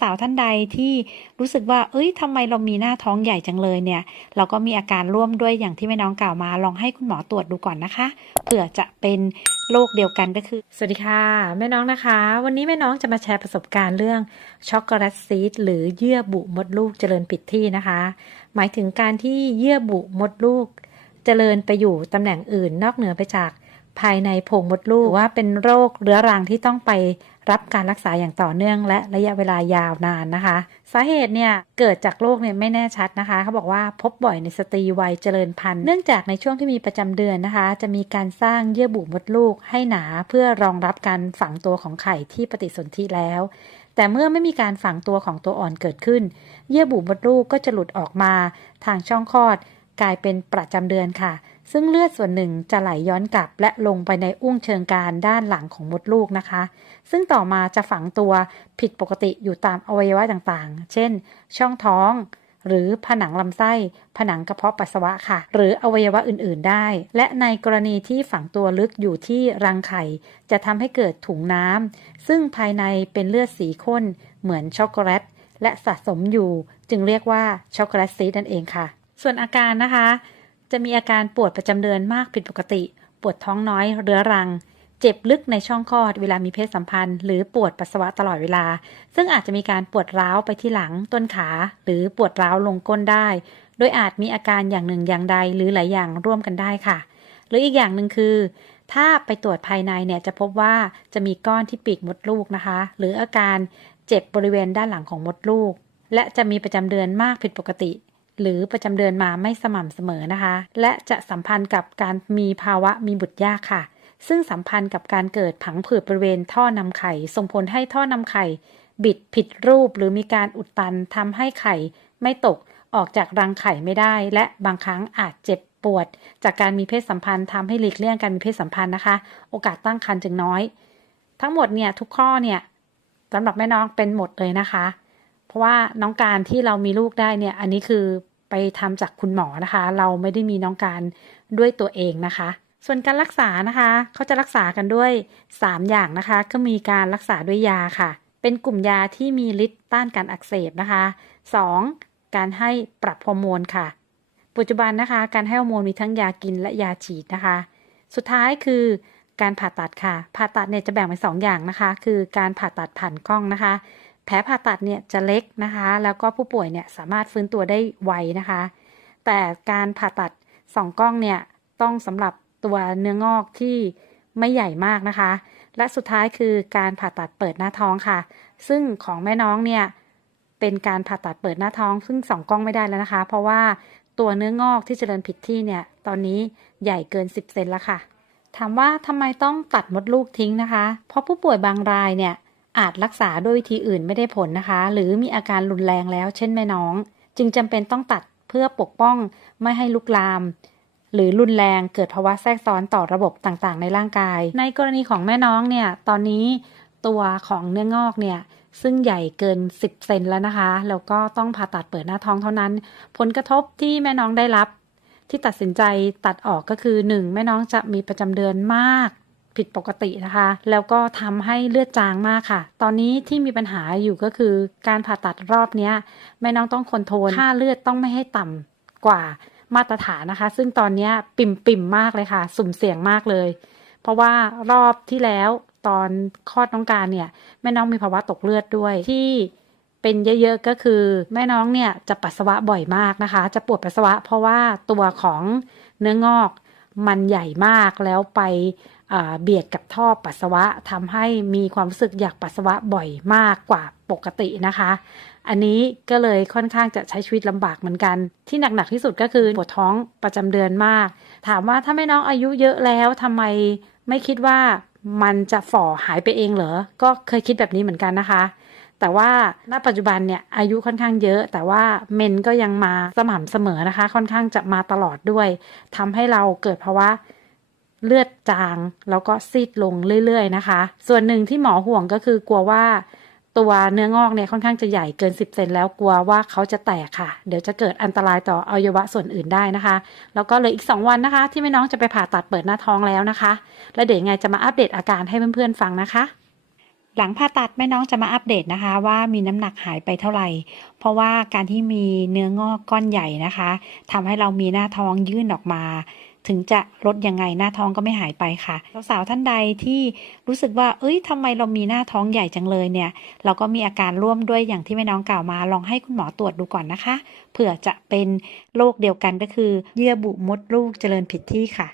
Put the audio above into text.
สาวท่านใดที่รู้สึกว่า เอ้ยทำไมเรามีหน้าท้องใหญ่จังเลยเนี่ย เราก็มีอาการร่วมด้วยอย่างที่แม่น้องกล่าวมา ลองให้คุณหมอตรวจดูก่อนนะคะ เผื่อจะเป็นโรคเดียวกันก็คือ สวัสดีค่ะ แม่น้องนะคะ วันนี้แม่น้องจะมาแชร์ประสบการณ์เรื่องช็อกโกแลตซีดหรือเยื่อบุมดลูกเจริญผิดที่นะคะ หมายถึงการที่เยื่อบุมดลูก เจริญไปอยู่ตำแหน่งอื่น นอกเหนือไปจากภายในโพรงมดลูกหรือว่าเป็นโรคเรื้อรังที่ต้องไปรับการรักษาอย่างต่อเนื่องและระยะเวลายาวนานนะคะ สาเหตุเนี่ยเกิดจากโรคเนี่ยไม่แน่ชัดนะคะ เขาบอกว่าพบบ่อยในสตรีวัยเจริญพันธุ์เนื่องจากในช่วงที่มีประจำเดือนนะคะ จะมีการสร้างเยื่อบุมดลูกให้หนาเพื่อรองรับการฝังตัวของไข่ที่ปฏิสนธิแล้ว แต่เมื่อไม่มีการฝังตัวของตัวอ่อนเกิดขึ้น เยื่อบุมดลูกก็จะหลุดออกมาทางช่องคลอด กลายเป็นประจำเดือนค่ะ ซึ่งเลือดส่วนหนึ่งจะไหลย้อนกลับ และลงไปในอุ้งเชิงกรานด้านหลังของมดลูกนะคะ ซึ่งต่อมาจะฝังตัวผิดปกติอยู่ตามอวัยวะต่างๆ เช่น ช่องท้อง หรือผนังลำไส้ ผนังกระเพาะปัสสาวะค่ะ หรืออวัยวะอื่นๆได้ และในกรณีที่ฝังตัวลึกอยู่ที่รังไข่ จะทำให้เกิดถุงน้ำซึ่งภายในเป็นเลือดสีข้น เหมือนช็อกโกแลตและสะสมอยู่ จึงเรียกว่าช็อกโกแลตซีดนั่นเองค่ะ ส่วนอาการนะคะ จะมีอาการปวดประจำเดือนมากผิดปกติ ปวดท้องน้อยเรื้อรัง เจ็บลึกในช่องคลอดเวลามีเพศสัมพันธ์ หรือปวดปัสสาวะตลอดเวลา ซึ่งอาจจะมีการปวดร้าวไปที่หลังต้นขา หรือปวดร้าวลงก้นได้ โดยอาจมีอาการอย่างหนึ่งอย่างใดหรือหลายอย่างร่วมกันได้ค่ะ หรืออีกอย่างหนึ่งคือถ้าไปตรวจภายในเนี่ยจะพบว่าจะมีก้อนที่ปีกมดลูกนะคะ หรืออาการเจ็บบริเวณด้านหลังของมดลูก และจะมีประจำเดือนมากผิดปกติ หรือประจำเดือนมาไม่สม่ำเสมอนะคะ และจะสัมพันธ์กับการมีภาวะมีบุตรยากค่ะ ซึ่งสัมพันธ์กับการเกิดผังผืดบริเวณท่อนำไข่ ส่งผลให้ท่อนำไข่ บิดผิดรูปหรือมีการอุดตันทำให้ไข่ไม่ตกออกจากรังไข่ไม่ได้ และบางครั้งอาจเจ็บปวด จากการมีเพศสัมพันธ์ทำให้หลีกเลี่ยงการมีเพศสัมพันธ์นะคะ โอกาสตั้งครรภ์จึงน้อย ทั้งหมดเนี่ยทุกข้อเนี่ยสำหรับแม่น้องเป็นหมดเลยนะคะ เพราะว่าน้องการที่เรามีลูกได้เนี่ยอันนี้คือ ไปทำจากคุณหมอนะคะ เราไม่ได้มีน้องการด้วยตัวเองนะคะ ส่วนการรักษานะคะเขาจะรักษากันด้วย 3 อย่างนะคะ ก็มีการรักษาด้วยยาค่ะ เป็นกลุ่มยาที่มีฤทธิ์ต้านการอักเสบนะคะ 2. การให้ปรับฮอร์โมนค่ะ ปัจจุบันนะคะ การให้ฮอร์โมนมีทั้งยากินและยาฉีดนะคะ สุดท้ายคือการผ่าตัดค่ะ ผ่าตัดเนี่ยจะแบ่งเป็นสองอย่างนะคะ คือการผ่าตัดผ่านกล้องนะคะ แผลผ่าตัดเนี่ยจะเล็กนะคะ แล้วก็ผู้ป่วยเนี่ยสามารถฟื้นตัวได้ไวนะคะ แต่การผ่าตัดสองกล้องเนี่ยต้องสำหรับตัวเนื้องอกที่ไม่ใหญ่มากนะคะ และสุดท้ายคือการผ่าตัดเปิดหน้าท้องค่ะ ซึ่งของแม่น้องเนี่ยเป็นการผ่าตัดเปิดหน้าท้อง ซึ่งสองกล้องไม่ได้แล้วนะคะ เพราะว่าตัวเนื้องอกที่เจริญผิดที่เนี่ยตอนนี้ใหญ่เกิน 10 เซนแล้วค่ะ ถามว่าทำไมต้องตัดมดลูกทิ้งนะคะ เพราะผู้ป่วยบางรายเนี่ย อาจรักษาด้วยวิธีอื่นไม่ได้ผลนะคะ หรือมีอาการรุนแรงแล้ว เช่นแม่น้อง จึงจำเป็นต้องตัดเพื่อปกป้องไม่ให้ลุกลาม หรือรุนแรงเกิดภาวะแทรกซ้อนต่อระบบต่างๆ ในร่างกาย ในกรณีของแม่น้องเนี่ยตอนนี้ตัวของเนื้องอกเนี่ยซึ่งใหญ่เกิน 10 เซนแล้วนะคะ แล้วก็ต้องผ่าตัดเปิดหน้าท้องเท่านั้น ผลกระทบที่แม่น้องได้รับ ที่ตัดสินใจตัดออกก็คือ 1. แม่น้องจะมีประจำเดือนมาก ผิดปกตินะคะ แล้วก็ทำให้เลือดจางมากค่ะ ตอนนี้ที่มีปัญหาอยู่ก็คือ การผ่าตัดรอบนี้แม่น้องต้องคอนโทรลค่าเลือดต้องไม่ให้ต่ำกว่ามาตรฐานนะคะ ซึ่งตอนนี้ปิ่มปิ่มมากเลยค่ะ สุ่มเสี่ยงมากเลย เพราะว่ารอบที่แล้วตอนคลอดน้องการเนี่ย แม่น้องมีภาวะตกเลือดด้วยที่เป็นเยอะๆก็คือ แม่น้องเนี่ยจะปัสสาวะบ่อยมากนะคะ จะปวดปัสสาวะ เพราะว่าตัวของเนื้องอกมันใหญ่มากแล้วไป เบียดกับท่อปัสสาวะทำให้มีความรู้สึกอยากปัสสาวะบ่อยมากกว่าปกตินะคะ อันนี้ก็เลยค่อนข้างจะใช้ชีวิตลำบากเหมือนกัน ที่หนักๆที่สุดก็คือปวดท้องประจำเดือนมาก ถามว่าถ้าไม่น้องอายุเยอะแล้วทำไมไม่คิดว่ามันจะฝ่อหายไปเองเหรอ ก็เคยคิดแบบนี้เหมือนกันนะคะ แต่ว่าณปัจจุบันเนี่ยอายุค่อนข้างเยอะ แต่ว่าเมนก็ยังมาสม่ำเสมอนะคะ ค่อนข้างจะมาตลอดด้วยทำให้เราเกิดภาวะ เลือดจาง แล้วก็ซีดลงเรื่อยๆนะคะ ส่วนหนึ่งที่หมอห่วงก็คือกลัวว่าตัวเนื้องอกเนี่ยค่อนข้างจะใหญ่เกิน 10 เซนแล้วกลัวว่าเขาจะแตกค่ะ เดี๋ยวจะเกิดอันตรายต่ออวัยวะส่วนอื่นได้นะคะ แล้วก็เลยอีก 2 วันนะคะ ที่แม่น้องจะไปผ่าตัดเปิดหน้าท้องแล้วนะคะ แล้วเดี๋ยวยังไงจะมาอัปเดตอาการให้เพื่อนๆฟังนะคะ หลังผ่าตัดแม่น้องจะมาอัปเดตนะคะ ว่ามีน้ำหนักหายไปเท่าไหร่ เพราะว่าการที่มีเนื้องอกก้อนใหญ่นะคะทำให้เรามีหน้าท้องยื่นออกมา ถึงจะลดยังไงหน้าท้องก็ไม่หายไปค่ะสาวๆท่านใดที่รู้สึกว่า เอ้ยทำไมเรามีหน้าท้องใหญ่จังเลยเนี่ย เราก็มีอาการร่วมด้วยอย่างที่แม่น้องกล่าวมา ลองให้คุณหมอตรวจดูก่อนนะคะ เผื่อจะเป็นโรคเดียวกันก็คือ เยื่อบุมดลูกเจริญผิดที่ค่ะ